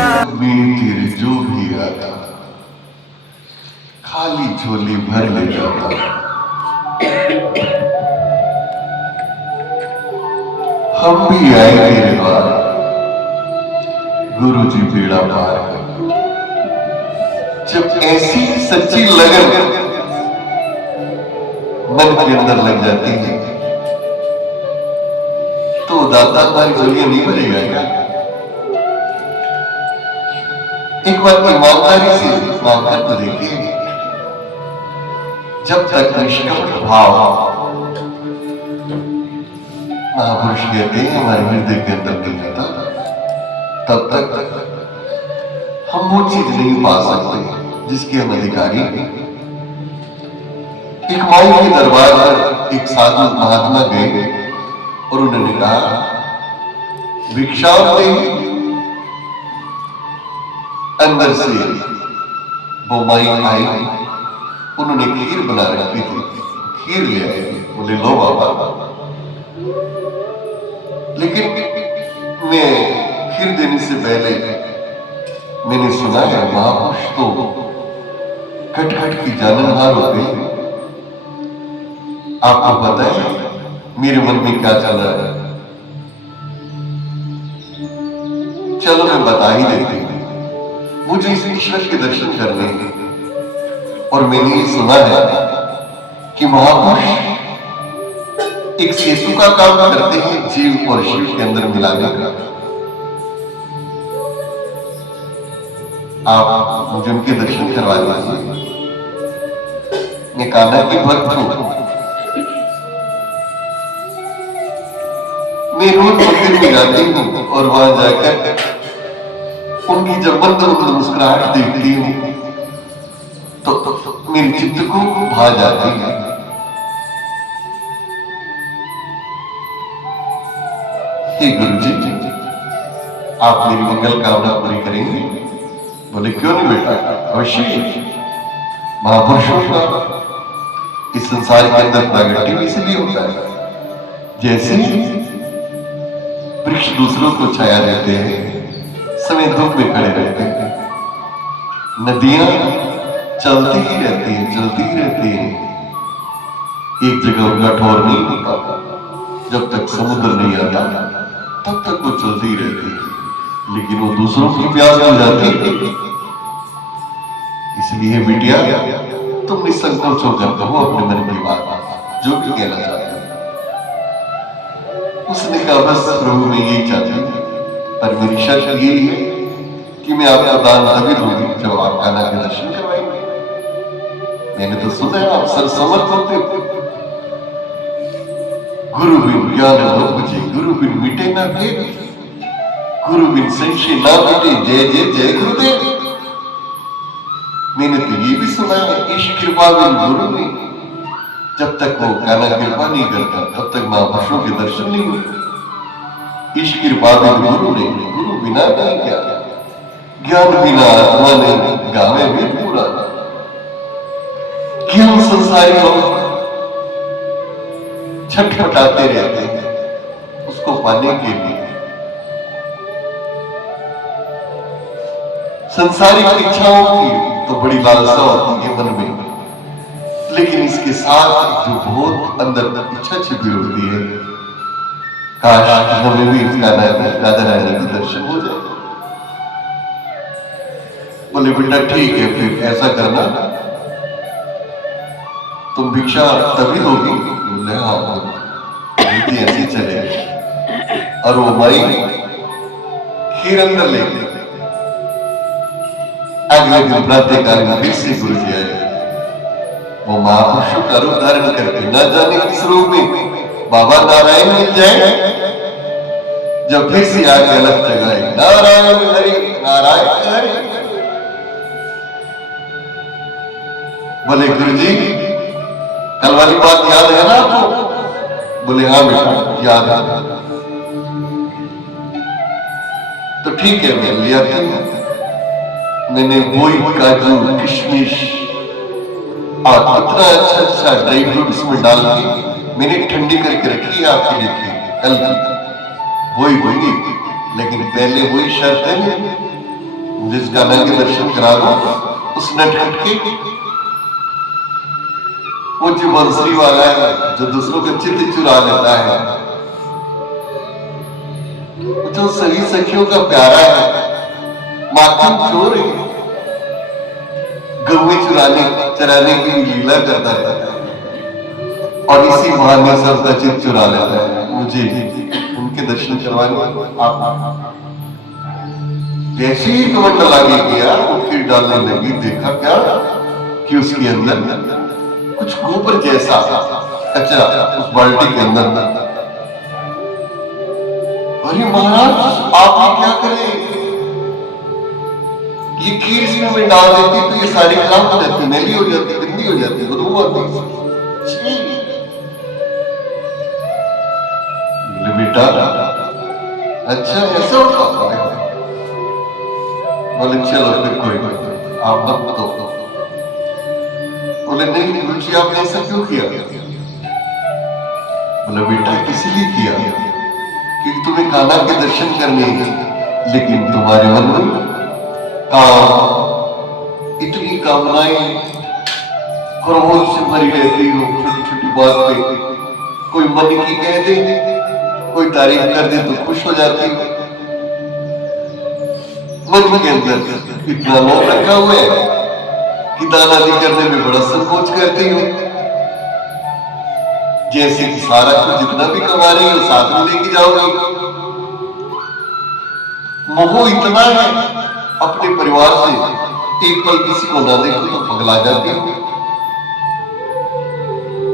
तेरे जो भी आता खाली झोली भर ले जाता। हम भी आए तेरे द्वार, गुरु जी बेड़ा पार कर। जब ऐसी सच्ची लगन मन के अंदर लग जाती है तो दाता हमारी झोलियां नहीं भरेगा क्या? एक बार ईमानदारी से मांगकर तो देखिए। जब तक निष्कपट भाव महापुरुष कहते हैं हमारे हृदय के अंदर नहीं आता, तब तक हम वो चीज नहीं पा सकते जिसके हम अधिकारी हैं। एक माई के दरबार पर एक साधु महात्मा गए और उन्होंने कहा भिक्षा दे। अंदर से वो माई आई, उन्होंने खीर बना रखी थी, खीर ले आए। बोले लो बाबा। लेकिन मैं खीर देने से पहले मैंने सुना है महापुरुष तो खट खट की जाननहार हो गई। आपको पता है मेरे मन में क्या चल रहा है? चलो मैं बता ही देती हूं। मुझे इस ईश्वर के दर्शन करने हैं और मैंने ये सुना है कि महापुरुष एक सेतु का काम करते हैं जीव और शिव के अंदर मिलाने का। आप मुझे उनके दर्शन करवा दीजिए। मैं कान्हा की भक्त हूं। मैं रोज मंदिर में जाती हूं और वहां जाकर उनकी जब मंद मुस्कुराहट देखती हूं तो मेरे चित्त को भा जाती है। हे गुरु जी, आप मेरी मंगल कामना पूरी करेंगे? बोले क्यों नहीं बेटा, अवश्य। महापुरुषों का इस संसार के अंदर प्रागट्य इसलिए होता है जैसे वृक्ष दूसरों को छाया देते हैं, समय धूप में खड़े रहते हैं, नदियां चलती ही रहती हैं, चलती ही रहती हैं, एक जगह उनका ठोर नहीं होता। जब तक समुद्र नहीं आता तब तक वो चलती ही रहती है, लेकिन वो दूसरों की प्यास हो जाती है। इसलिए बिटिया तुम निसंकोच होकर कहो अपने मन की बात, जो भी कहना चाहते हो। उसने कहा बस प्रभु मैं यही चाहती हूँ, पर मेरी शर्त यही है कि मैं आपका दान तभी दूंगी जब आप कान्हा के दर्शन करवाएंगे। मैंने तो सुना है आप सर्वसमर्थ होते हो। गुरु बिन ज्ञान न बुझे, गुरु बिन मिटे ना भेद, गुरु बिन संशय ना मिटे, जय जय जय गुरुदेव। मैंने तो ये भी सुना है ईश कृपा बिन गुरु में, जब तक वो कान्हा कृपा नहीं करता तब तक महापुरुषों के दर्शन नहीं होते। ईश कृपा बिन गुरु नहीं, गुरु बिना नहीं क्या, ज्ञान बिना आत्मा नहीं, गावे में पूरा। क्यों संसारी लोग छटपटाते रहते हैं उसको पाने के लिए। संसारिक इच्छाओं की तो बड़ी लालसा होती है मन में, लेकिन इसके साथ जो बहुत अंदर इच्छा छिपी होती है, काश हमें भी राधा रानी के दर्शन हो जाए। बोले बेटा ठीक है, फिर ऐसा करना, तुम भिक्षा तभी दोगी? बोले हाँ, ऐसी चले। और वो माई खीर अंदर ले गई। अगले दिन प्रातःकाल में फिर से गुरु जी आए। वो महापुरुषों का रूप धारण करके न जाने किस रूप में बाबा नारायण मिल जाए, जब फिर से आके अलग जगाए नारायण हरि नारायण हरि। बोले गुरु जी कल वाली बात याद है ना आपको? बोले हाँ बेटा याद है। तो ठीक है मैं ले आती हूं। मैंने वही काजू किशमिश और इतना अच्छा अच्छा ड्राई फ्रूट इसमें डाल के मैंने ठंडी करके रखी है आपके लिए। कल वही लेकिन पहले वही शर्त है, जिस कान्हा के दर्शन करा दो उस नटखट के, वो जो बंसरी वाला है, जो दूसरों का चित्त चुरा लेता है, जो सभी सखियों का प्यारा है, माखन चोर है, गौवे चराने की लीला करता है और इसी बहाने सबका चित्त चुरा लेता है। मुझे उनके दर्शन करवाने आप जैसे ही कमंडल आगे किया, उठके डालने लगी, देखा क्या कि उसके अंदर कुछ गोबर जैसा कचरा उस बाल्टी के अंदर। अरे महाराज आप क्या करें, ये खीर इसमें मैं डाल देती तो ये सारी खराब हो जाती, मैली हो जाती, गंदी हो जाती, बदबू आती। बेटा अच्छा ऐसा होता है? बोले चलो फिर कोई आप मत तो। बोले नहीं रुचि आपने ऐसा क्यों किया? बोले बेटा इसलिए किया कि तुम्हें कान्हा के दर्शन करने हैं, लेकिन तुम्हारे मन में इतनी कामनाएं क्रोध से भरी रहती हो, छोटी छोटी बात पे कोई मन की कह दे, कोई तारीफ कर दे तो खुश हो जाती हो। मन के अंदर इतना लोभ रखा हुआ है कि दान आदि करने में बड़ा संकोच करती हो, जैसे कि सारा कुछ जितना भी कमा रही हो साथ में लेके जाओगे। मोह इतना है अपने परिवार से, एक पल किसी को ना देखो तो पगला जाती हो,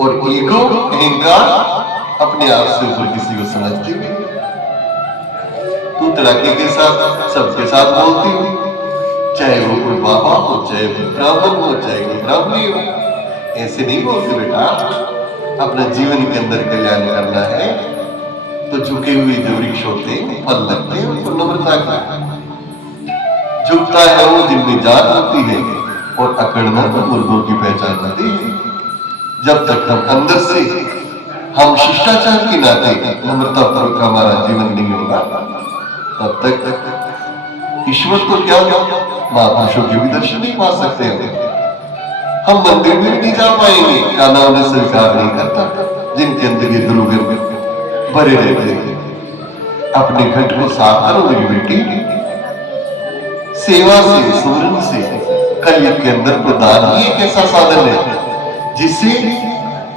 और ईगो अहंकार अपने आप से ऊपर किसी को समझती हुई तू तड़ाके के साथ सबके साथ बोलती हो, चाहे वो कोई बाबा हो, चाहे वो ब्राह्मण हो, चाहे वो ब्राह्मणी हो। ऐसे नहीं बोलते बेटा, अपना जीवन के अंदर कल्याण करना है तो झुके हुए जो वृक्ष होते हैं फल लगते हैं, उनको नम्रता का झुकता है वो जिनमें जान होती है, और अकड़ना तो मुर्गों की पहचान होती है। जब तक हम अंदर से हम शिष्टाचार के नाते नम्रता पूर्वक हमारा जीवन नहीं होगा, तब तक ईश्वर तो क्या महापुरुषों के भी दर्शन नहीं पा सकते हैं। हम मंदिर में भी नहीं जा पाएंगे, कान्हा उन्हें स्वीकार नहीं करता जिनके अंदर ये दुर्गंध भरे रहते हैं। अपने घट को साफ करो मेरी बेटी, सेवा से, सुमरन से कलयुग के अंदर प्रदान ही एक ऐसा साधन है जिससे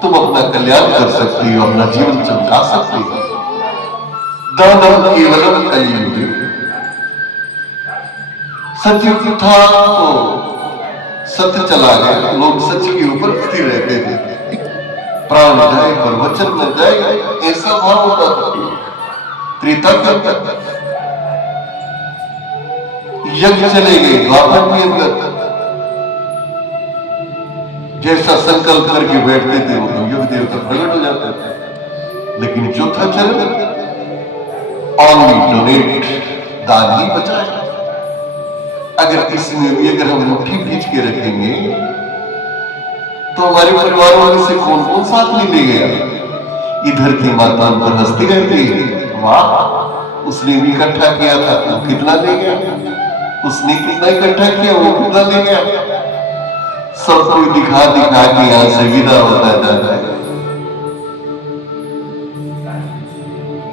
तुम अपना कल्याण कर सकती हो, अपना जीवन चमका सकती हो। दानम केवलम कलियुग, सतयुग था तो सत्य चला गया, लोग सच के ऊपर स्थिर रहते थे, प्राण जाए पर वचन न जाए, ऐसा भाव होता था। त्रेता के यज्ञ चले गए, द्वापर के अंदर जैसा संकल्प करके बैठते थे वो युग देवता प्रकट हो जाते थे। लेकिन चौथा चरण ओनली डोनेट, दान ही बचा है। अगर इसमें भी अगर हम मुट्ठी भींच के रखेंगे तो हमारे परिवारों में से कौन कौन साथ में ले गया? इधर की माता पर हंसती रहती है, वाह उसने भी इकट्ठा किया था तो कितना ले गया, उसने कितना इकट्ठा किया वो कितना ले गया। सब कोई दिखा दिखा के यहां से विदा होता जाता है।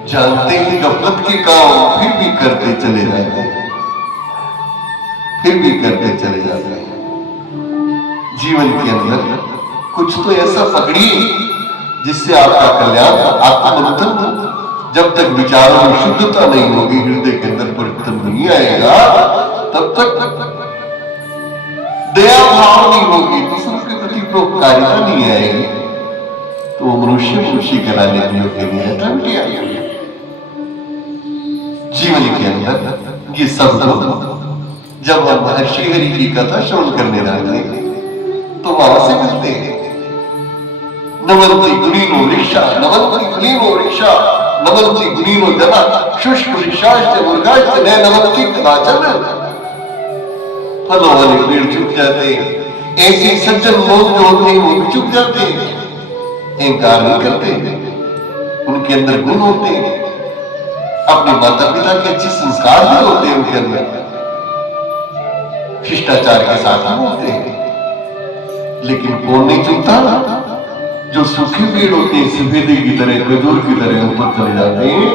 जानते ही गफलत के काम फिर भी करते चले जाते हैं, फिर भी करते चले जाते हैं। जीवन के अंदर कुछ तो ऐसा पकड़िए जिससे आपका कल्याण, आत्ममंथन, जब तक विचारों में शुद्धता नहीं होगी, हृदय के अंदर परिवर्तन नहीं आएगा, तब तक दया भाव नहीं होगी, दूसरों के प्रति परोपकारिता नहीं आएगी, तो मनुष्य कराने के लिए घंटे आएगी। जीवन के अंदर ये सब जब हम महर्षि हरि की कथा श्रवण करने जाते हैं तो वहां से मिलते हैं। नवंती गुणीनो वृक्षा, नवंती गुणीनो वृक्षा, नवंती गुणीनो जना, शुष्क वृक्षाश्च मुर्गाश्च न नवंती कदाचन। फलों वाले पेड़ चुप जाते हैं, ऐसे सज्जन लोग जो होते हैं वो भी चुप जाते हैं, अहंकार नहीं करते, उनके अंदर गुण होते हैं। अपने माता पिता के अच्छे संस्कार भी होते हैं उनके अंदर, शिष्टाचार के साथ ही होते हैं, लेकिन कौन नहीं चुनता? जो सूखे पेड़ होते हैं सफेदे की तरह, खजूर की तरह ऊपर चले जाते हैं,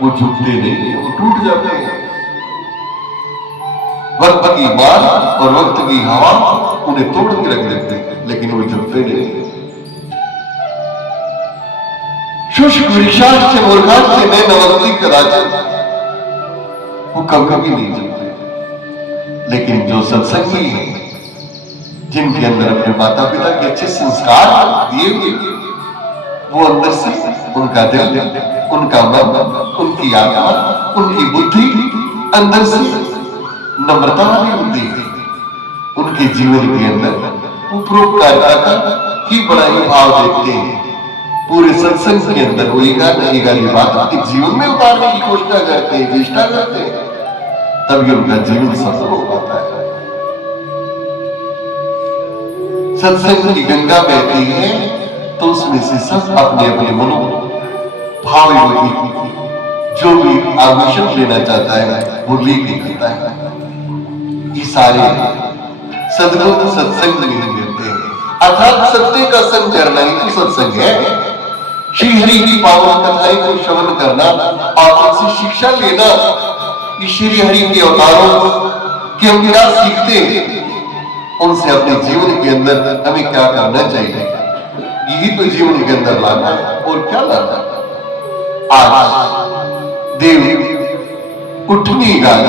वो झुकते नहीं, वो टूट जाते हैं। वक्त की बात और वक्त की हवा उन्हें तोड़ के रख देते हैं, लेकिन वो झुकते नहीं। शुष्क वृक्षाश्च मूर्खाश्च न नवन्ति कदाचित्, वो कभी नहीं झुकते। लेकिन जो सत्संगी है, जिनके अंदर अपने माता पिता के अच्छे संस्कार दिए हुए, वो अंदर से उनका दिल, उनका मन, उनकी आत्मा, उनकी बुद्धि अंदर से नम्रता वाली होती है। उनके जीवन के अंदर उपरोपकारिता का ही बड़ा ही भाव देखते हैं। पूरे सत्संग के अंदर वो एक बात अपने जीवन में उतारने की कोशिश करते हैं, चेष्टा करते हैं, तभी उनका जीवन सफल हो पाता है। सत्संग की गंगा बहती है तो उसमें से सब अपने अपने मनो भाव जो भी आभूषण लेना चाहता है वो लेके जाता है। ये सारे सदगुण सत्संग में मिलते हैं, अर्थात सत्य का संग करना ही तो सत्संग है। श्री हरि की पावन कथाएं को श्रवण करना और उनसे शिक्षा लेना, कि श्री हरि के अवतारों के हम क्या सीखते हैं, उनसे अपने जीवन के अंदर हमें क्या करना चाहिए, यही तो जीवन के अंदर लाना है। और क्या लाना है? आज देव उठनी गाज,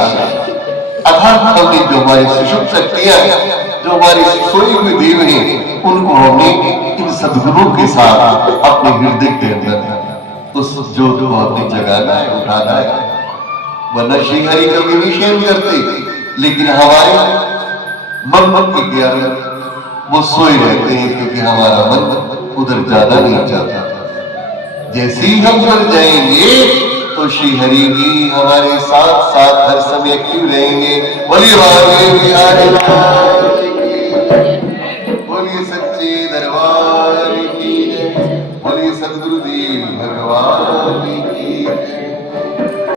अर्थात हमने जो हमारी सुषुप्त शक्तियां हैं, जो हमारी सोई हुई देव हैं, उनको हमने इन सद्गुणों के साथ अपने हृदय के अंदर उस ज्योत को हमने जगाना है, उठाना है। वरना श्री हरि कभी नहीं शयन करते, लेकिन हमारे मन के कारण वो सोए रहते हैं, क्योंकि हमारा मन उधर जाना नहीं चाहता। जैसे ही हम उधर जाएंगे तो श्री हरि भी हमारे साथ साथ हर समय क्यों रहेंगे। बोलिए बोलिए सच्चे दरबार की, बोलिए सद्गुरुदेव भगवान।